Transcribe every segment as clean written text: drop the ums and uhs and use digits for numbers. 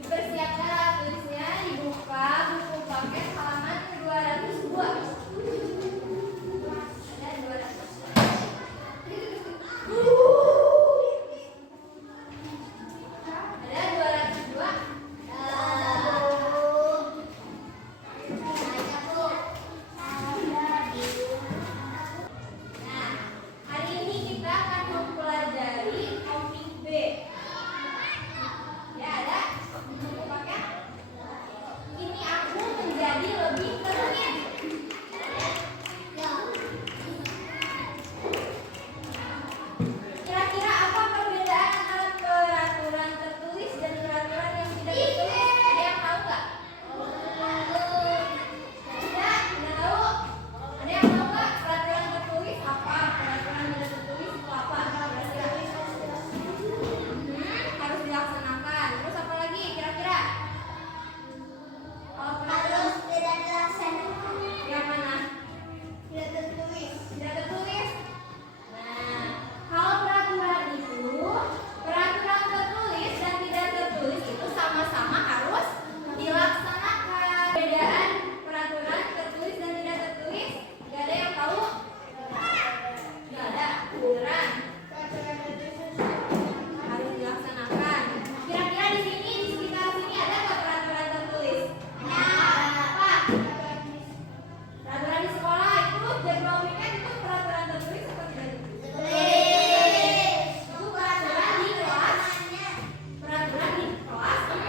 Dipersiapkan tulisnya, dibuka buku paket halaman 202. Ada 200. Ada 202. Nah, hari ini kita akan mempelajari topik B. Ya, ada buku paket. Ini aku menjadi lebih tertib. Kira-kira apa perbedaan antara peraturan tertulis dan peraturan yang tidak tertulis? Ada yang tahu nggak? Tidak tahu. Ada yang tahu nggak peraturan tertulis apa? Peraturan tidak tertulis itu apa? Harus dilaksanakan. Terus apa lagi? Kira-kira? Kalau peraturan tidak dilaksanakan, yang mana? tidak tertulis. Tidak tertulis. Nah, kalau peraturan tertulis dan tidak tertulis itu sama-sama harus dilaksanakan. Perbedaan peraturan tertulis dan tidak tertulis, nggak ada yang tahu? Nggak ada. Beneran Peraturan tertulis harus dilaksanakan. Kira-kira di sini, di sekitar sini ada nggak peraturan tertulis? Apa? Peraturan di sekolah itu jadwal weekend itu peraturan tertulis atau tidak tertulis? Itu peraturan di kelas. Peraturan di kelas 4.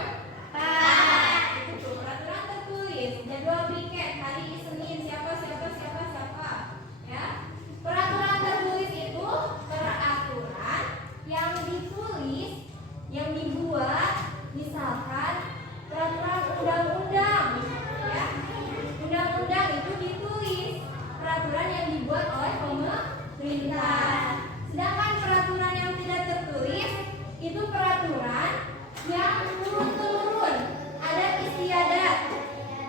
Itu tuh peraturan tertulis. Jadwal weekend hari Senin siapa. Ya. Peraturan tertulis itu peraturan yang ditulis, yang dibuat, misalkan peraturan undang-undang, ya. Undang-undang itu ditulis, peraturan yang dibuat oleh pemerintah. Sedangkan peraturan yang tidak tertulis itu peraturan yang turun-temurun, adat istiadat,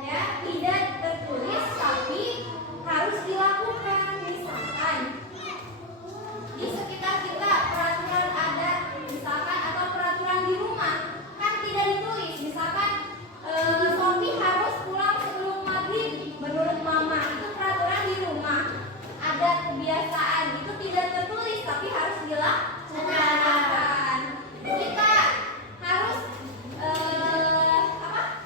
ya, tidak tertulis tapi harus dilakukan. Misalkan di sekitar kita peraturan adat, misalkan atau peraturan di rumah kan tidak ditulis. Misalkan Sophie harus pulang sebelum maghrib menurut mama, itu peraturan di rumah, adat kebiasaan itu tidak tertulis tapi harus dilaksanakan. Kita harus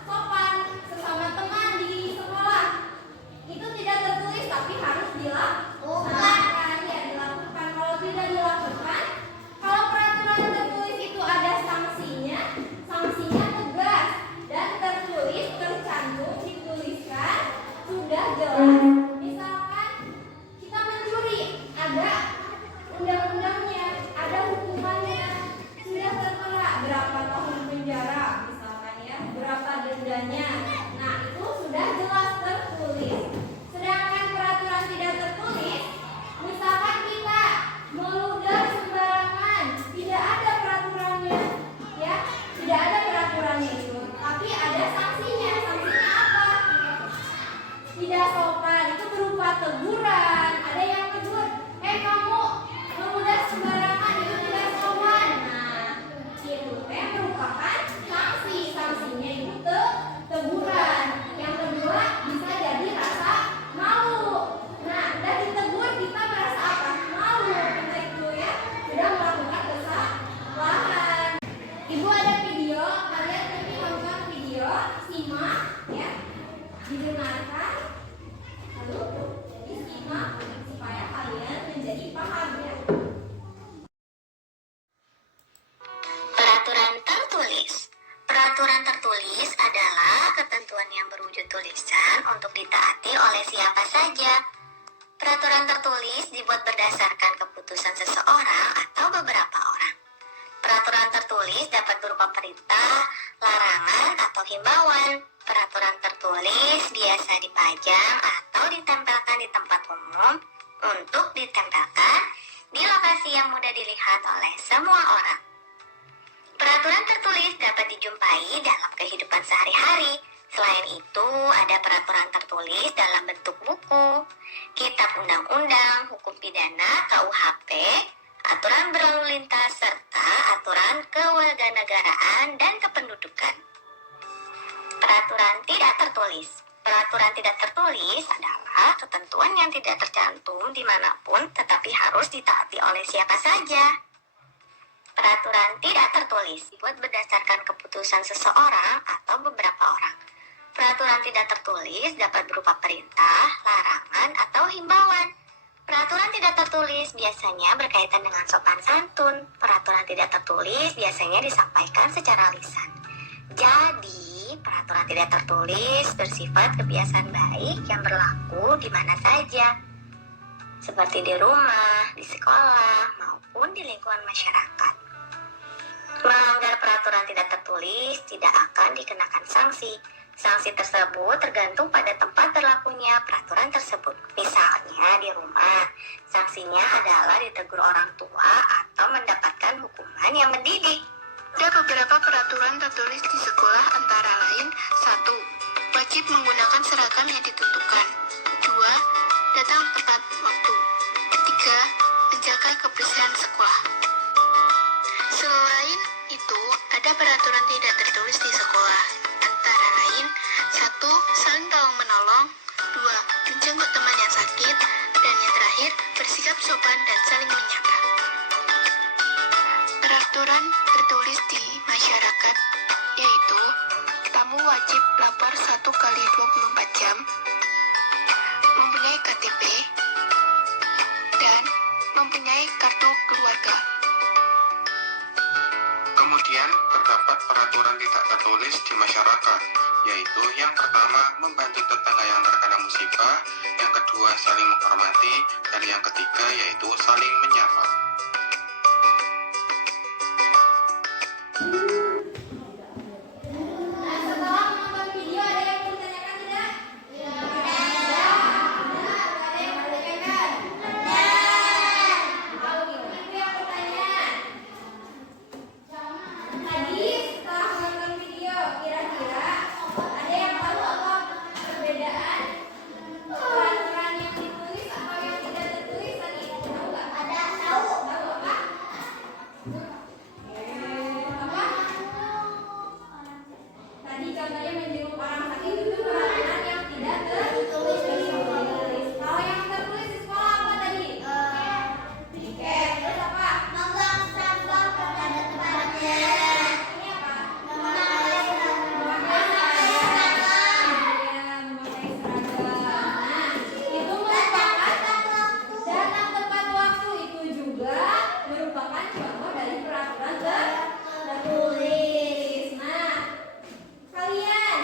sopan sesama teman di sekolah, itu tidak tertulis tapi harus dilakukan. Ya, dilakukan. Kalau tidak dilakukan, kalau peraturan tertulis itu ada sanksinya, sanksinya tegas dan tertulis, tercantum, dituliskan, sudah jelas. Misalkan kita mencuri, ada undang-undangnya, ada hukumannya, sudah tertera berapa tahun penjara, misalkan ya, berapa dendanya. Nah, itu sudah jelas tertulis. Sedangkan peraturan tidak tertulis, misalkan kita meludah sembarangan, tidak ada peraturannya, ya, tidak ada peraturannya itu, tapi ada sanksinya. Sanksinya apa? Tidak sopan, itu berupa teguran. Ada yang tegur, kamu meludah sembarangan, itu tidak sopan. Nah, itu merupakan sanksi. Sanksinya itu teguran. Yang kedua bisa jadi rasa malu. Nah, udah ditegur kita merasa apa? Malu. Kita itu ya sudah melakukan kesalahan. Ibu ada video, kalian nanti nonton video, simak ya, didengarkan, lalu disimak supaya kalian menjadi paham ya. Peraturan tertulis. Peraturan tertulis adalah ketentuan yang berwujud tulisan untuk ditaati oleh siapa saja. Peraturan tertulis dibuat berdasarkan keputusan seseorang atau beberapa orang. Peraturan tertulis dapat berupa perintah, larangan, atau himbauan. Peraturan tertulis biasa dipajang atau ditempelkan di tempat umum untuk ditempelkan di lokasi yang mudah dilihat oleh semua orang. Peraturan tertulis dapat dijumpai dalam kehidupan sehari-hari. Selain itu, ada peraturan tertulis dalam bentuk buku, kitab undang-undang, hukum pidana, KUHP, aturan berlalu lintas, serta aturan kewarganegaraan dan kependudukan. Peraturan tidak tertulis. Peraturan tidak tertulis adalah ketentuan yang tidak tercantum dimanapun tetapi harus ditaati oleh siapa saja. Peraturan tidak tertulis dibuat berdasarkan keputusan seseorang atau beberapa orang. Peraturan tidak tertulis dapat berupa perintah, larangan, atau himbauan. Peraturan tidak tertulis biasanya berkaitan dengan sopan santun. Peraturan tidak tertulis biasanya disampaikan secara lisan. Jadi, peraturan tidak tertulis bersifat kebiasaan baik yang berlaku di mana saja, seperti di rumah, di sekolah, maupun di lingkungan masyarakat. Melanggar peraturan tidak tertulis tidak akan dikenakan sanksi. Sanksi tersebut tergantung pada tempat berlakunya peraturan tersebut. Misalnya di rumah, sanksinya adalah ditegur orang tua atau mendapatkan hukuman yang mendidik. Ada beberapa peraturan tertulis di sekolah antara lain: 1. Wajib menggunakan seragam yang ditentukan. 2. Datang tepat waktu. 3. Menjaga kebersihan sekolah. Selain itu, ada peraturan tidak tertulis di sekolah, antara lain: 1. Saling tolong-menolong. 2. Menjenguk teman yang sakit. Dan yang terakhir, bersikap sopan dan saling menyapa. Peraturan tertulis di masyarakat yaitu: tamu wajib lapor 1 kali 24 jam, mempunyai KTP, dan mempunyai kartu keluarga. Kemudian terdapat peraturan tidak tertulis di masyarakat, yaitu yang pertama membantu tetangga yang terkena musibah, yang kedua saling menghormati, dan yang ketiga yaitu saling menyapa. Nah, setelah menonton video ada yang mau ditanyakan tidak? Ya. Benar, ada yang mau ditanyakan? Benar. Kalau gitu itu yang pertanyaan. Tadi setelah menonton video, kira-kira ada yang tahu apa perbedaan peraturan yang ditulis atau yang tidak tertulis tadi? Tahu nggak? Ada tahu. Tahu apa? Apa? Tadi contohnya menjenguk orang sakit itu peraturan yang tidak tertulis. Kalau yang tertulis di sekolah apa tadi? Tiket. Terus apa? Megang seragam pada tempatnya. Ini apa? Memakai seragam. Memakai seragam. Iya, memakai seragam. Nah, itu merupakan datang tepat waktu. Itu juga merupakan contoh dari peraturan tertulis. Nah, kalian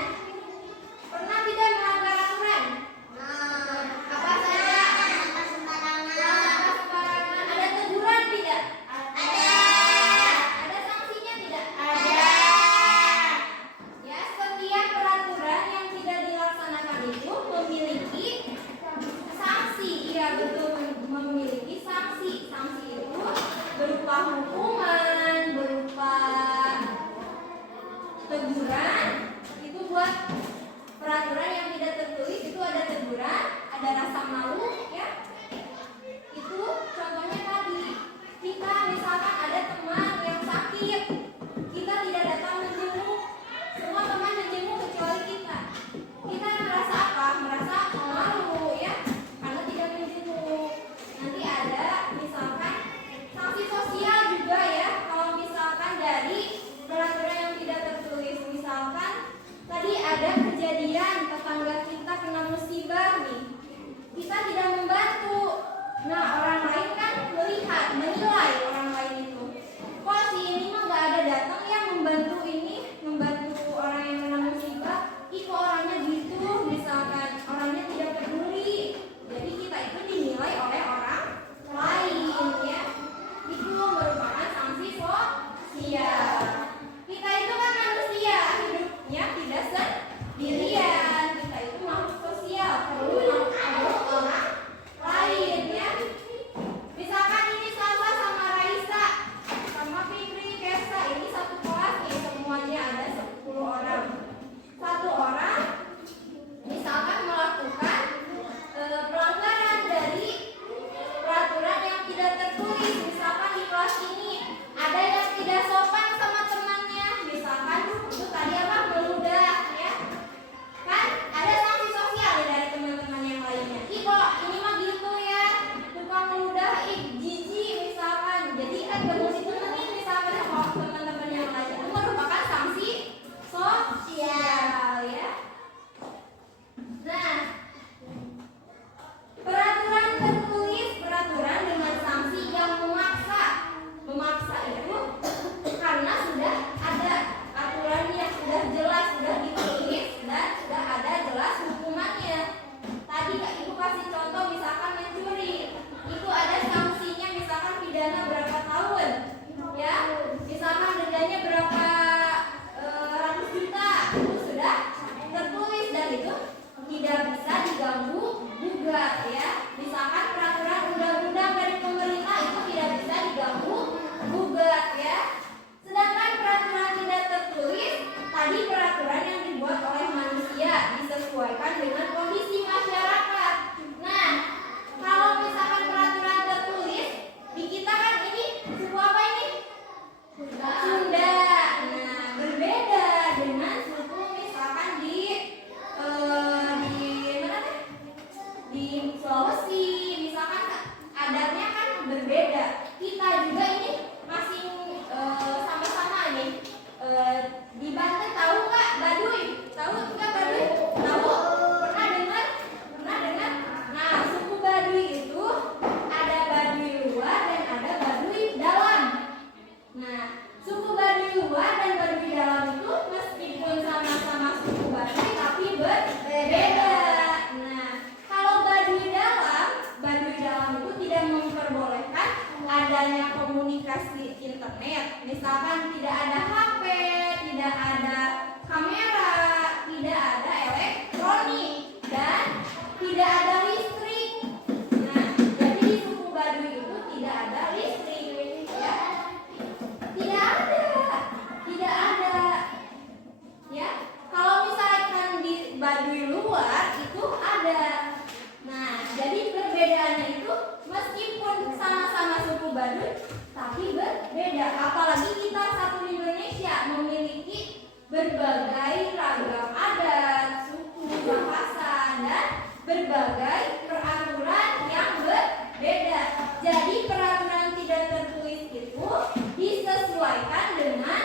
berbagai ragam adat, suku, bahasa, dan berbagai peraturan yang berbeda. Jadi peraturan tidak tertulis itu disesuaikan dengan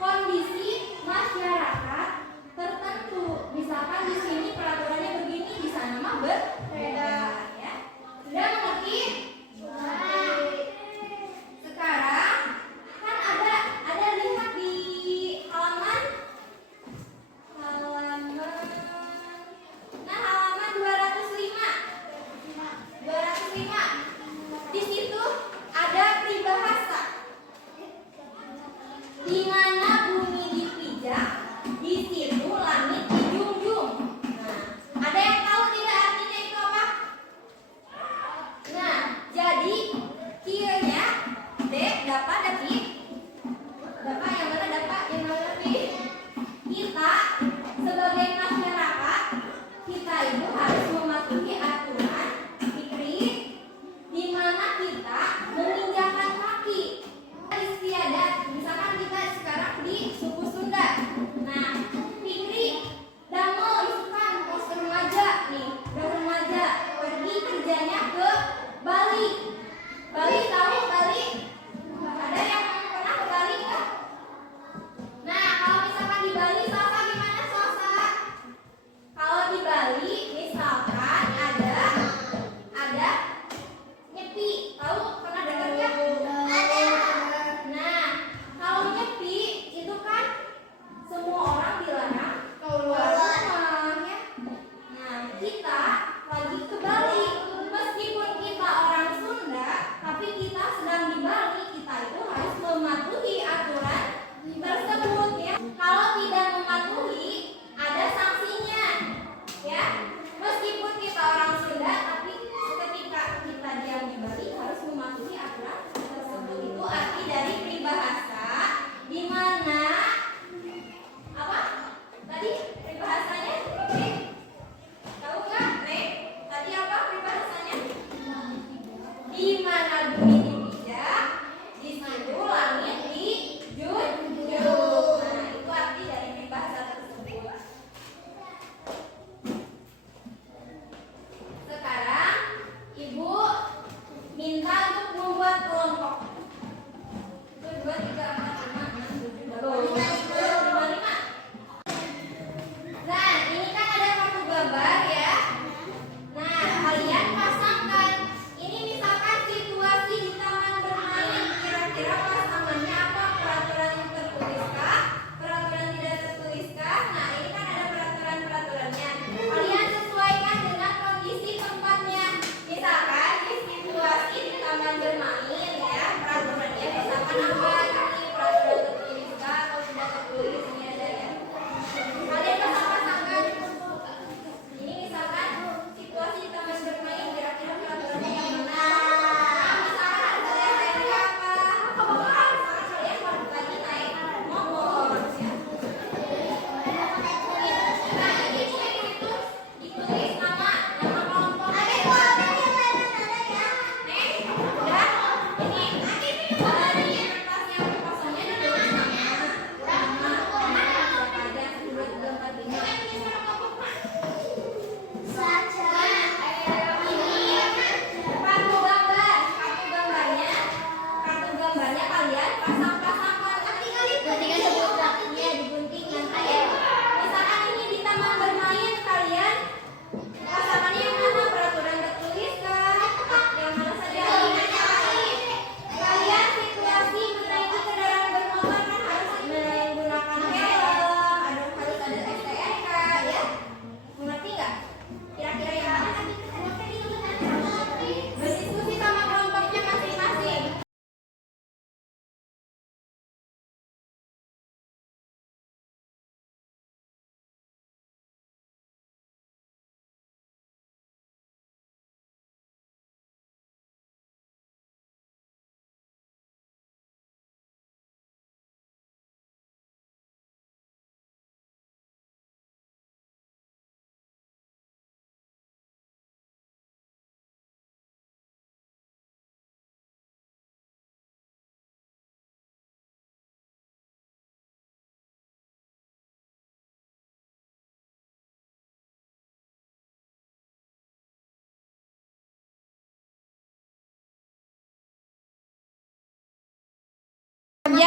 kondisi masyarakat tertentu. Misalkan di sini peraturannya begini, di sana mah berbeda, ya. Sudah mengerti? Sekarang kan ada lihat di halaman 205.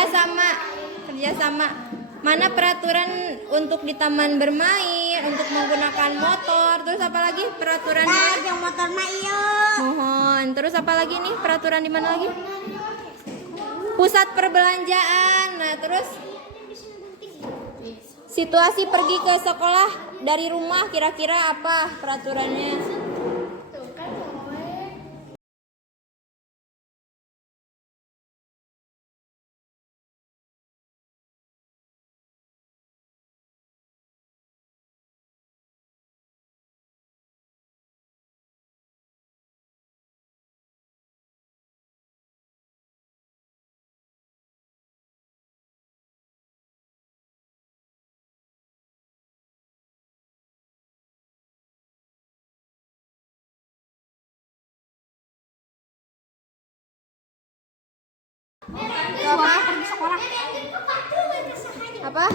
kerjasama. Mana peraturan untuk di taman bermain, untuk menggunakan motor, terus apa lagi peraturan? Yang motor mah iyo. Mohon. Terus apa lagi nih peraturan di mana lagi? Pusat perbelanjaan. Nah, terus situasi pergi ke sekolah dari rumah kira-kira apa peraturannya? Apa?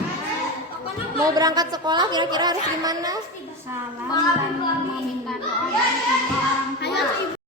Mau berangkat sekolah kira-kira harus gimana? Salam dan meminta doa dari kedua orang tua.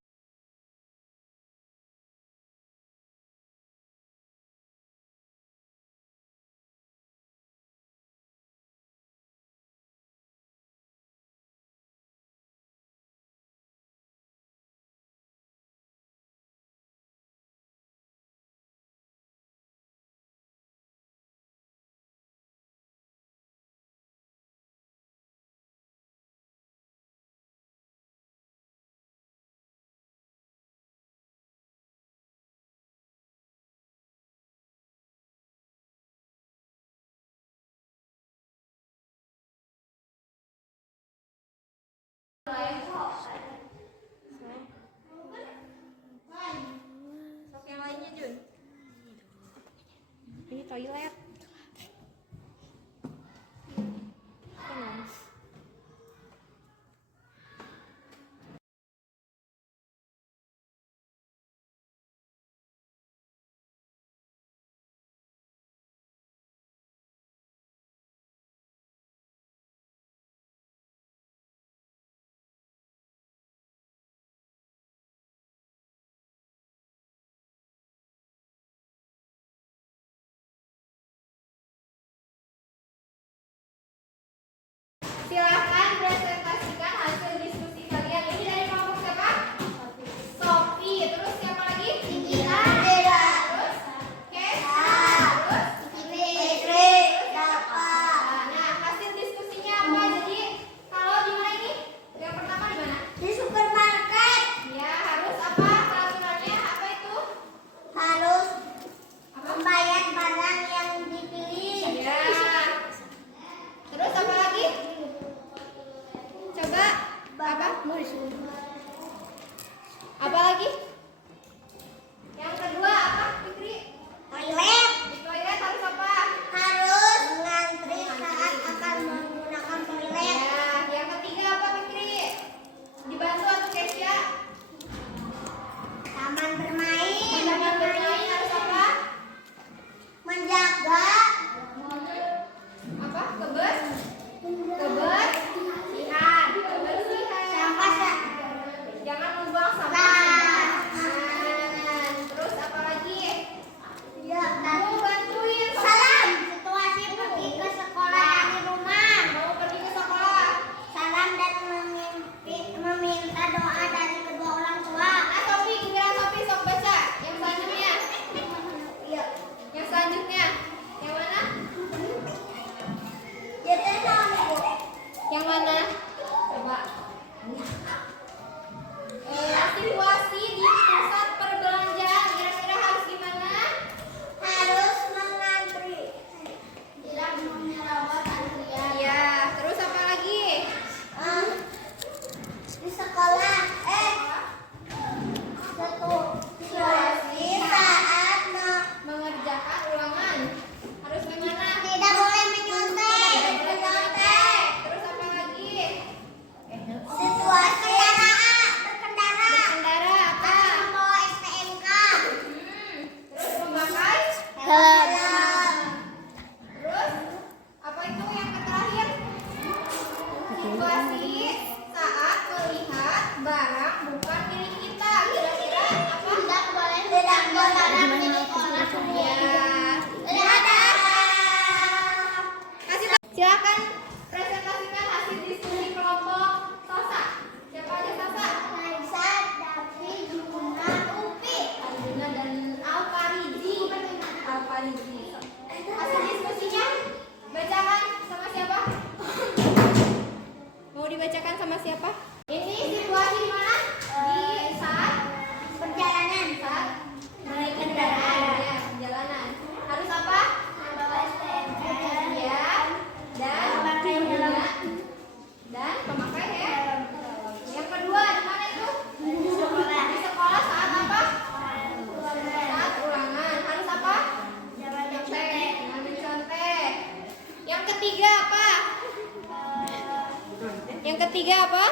ketiga apa?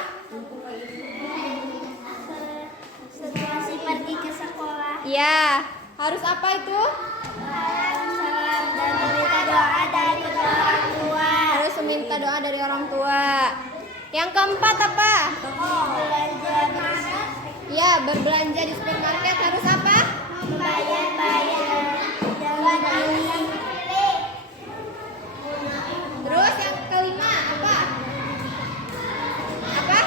Situasi pergi ke sekolah. Ya, harus apa itu? Salam dan meminta doa dari kedua orang tua. Harus meminta doa dari orang tua. Yang keempat apa? Belanja Ya, berbelanja di supermarket harus apa? membayar jangan ini. Terus yang kelima apa? Apa?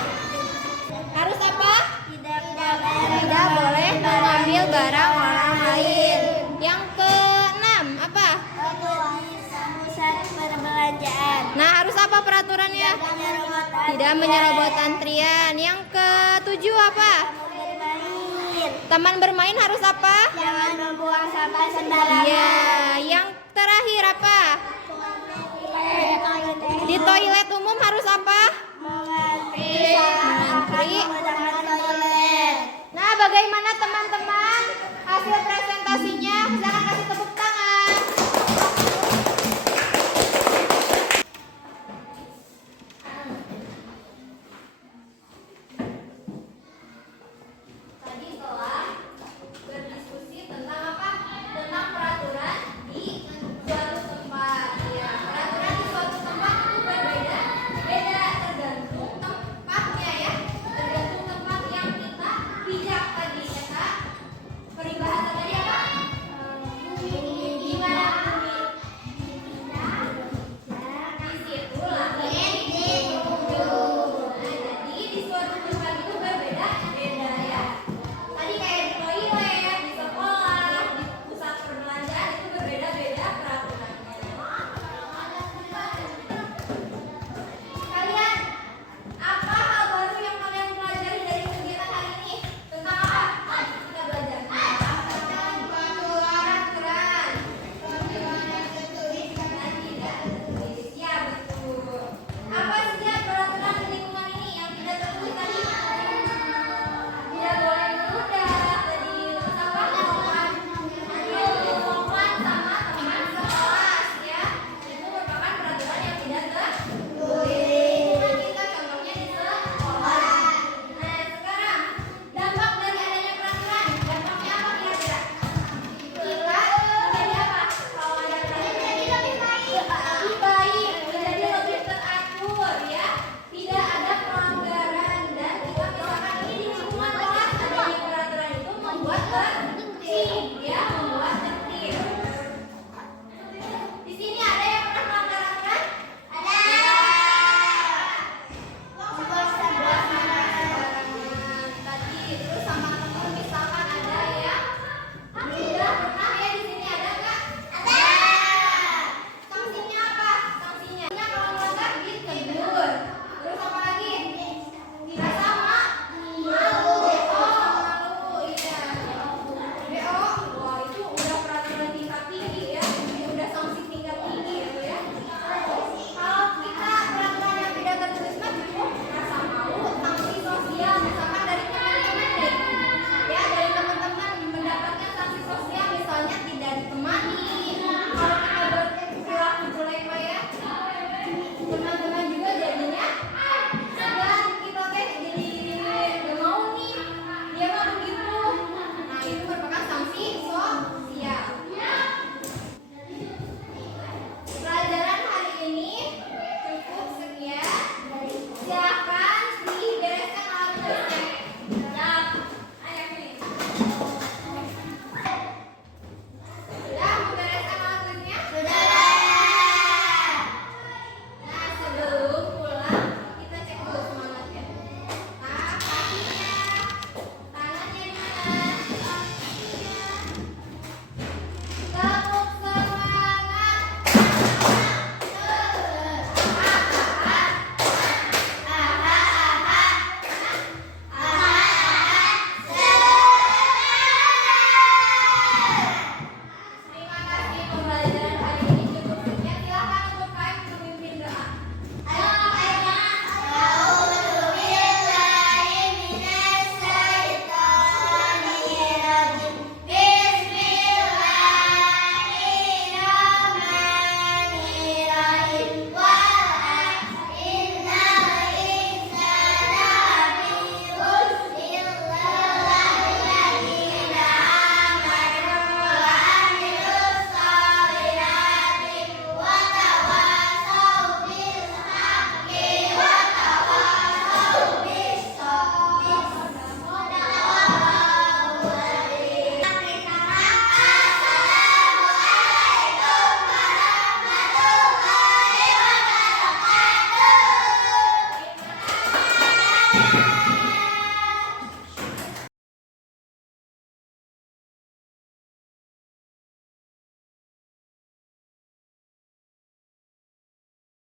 Harus apa? Tidak boleh mengambil barang orang lain. Yang keenam apa? Pusat perbelanjaan. Nah, harus apa peraturannya? Tidak menyerobot antrian. Yang ketujuh apa? Taman bermain harus apa? Jangan membuang sampah sembarangan. Ya, yang terakhir apa?